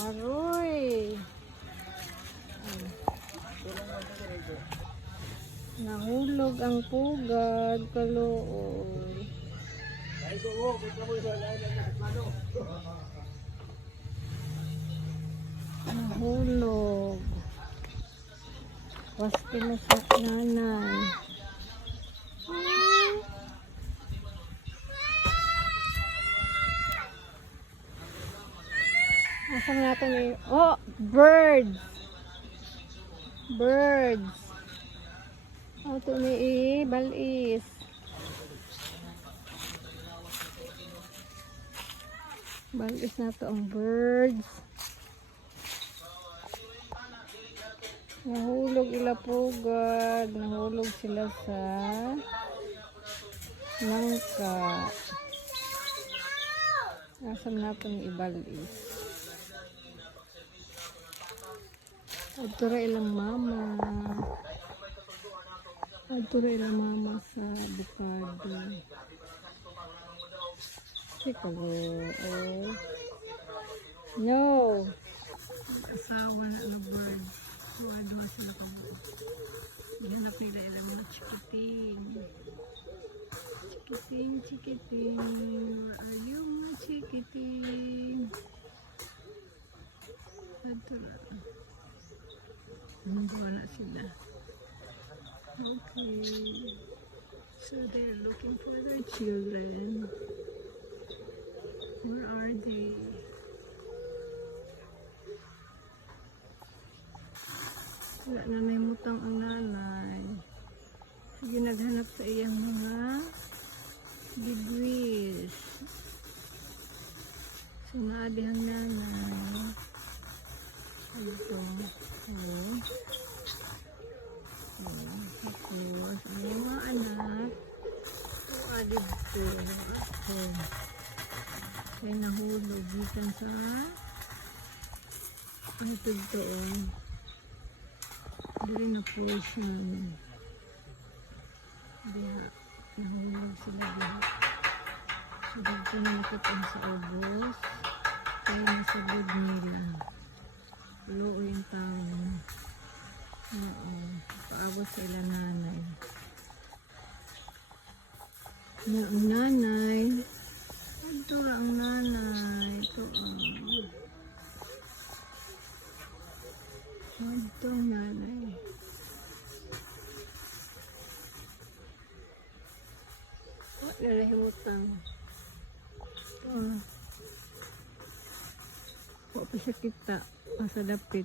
Aroy. Nahulog ang pugad, kalooy. Nahulog. Waste mo sa nanay. Nasaan natin eh? Oh, birds! Birds! Ito ni balis. Balis na to ang birds. Nahulog ilapugad. Nahulog sila sa nangka. Nasaan natin ni ibalis. Ito ra ilang mama. Ito rin ang mama sa bukado. Sikalo. Oh. No. Asawa na ang bird. Doon sila pa. Ihanap nila ilang mga chikiting. Chikiting, chikiting. Where are you, mga chikiting? Ito ra. Nandiwa na sila. Okay, so they're looking for their children. Where are they? Wala na naimutang ang nanay. Sige, naghanap sa iyang mga bigwis. So, naadihang nanay. Ito. Hello. Tapos, ang mga anak, adib ko, ako. Kaya nahulog, gikan sa ito doon. Dili na portion. Diha, nahulog sila diha. So, dito na nakitang sa obos. Kaya nasa good nila. Loo yung taon. Oo. Paabot sa ilang nanay. Na ang nanay. Ito ang nanay. Ito ang. Ito ang nanay. Lalahimutang. Ito. Wala pa siya kita. Masa dapit.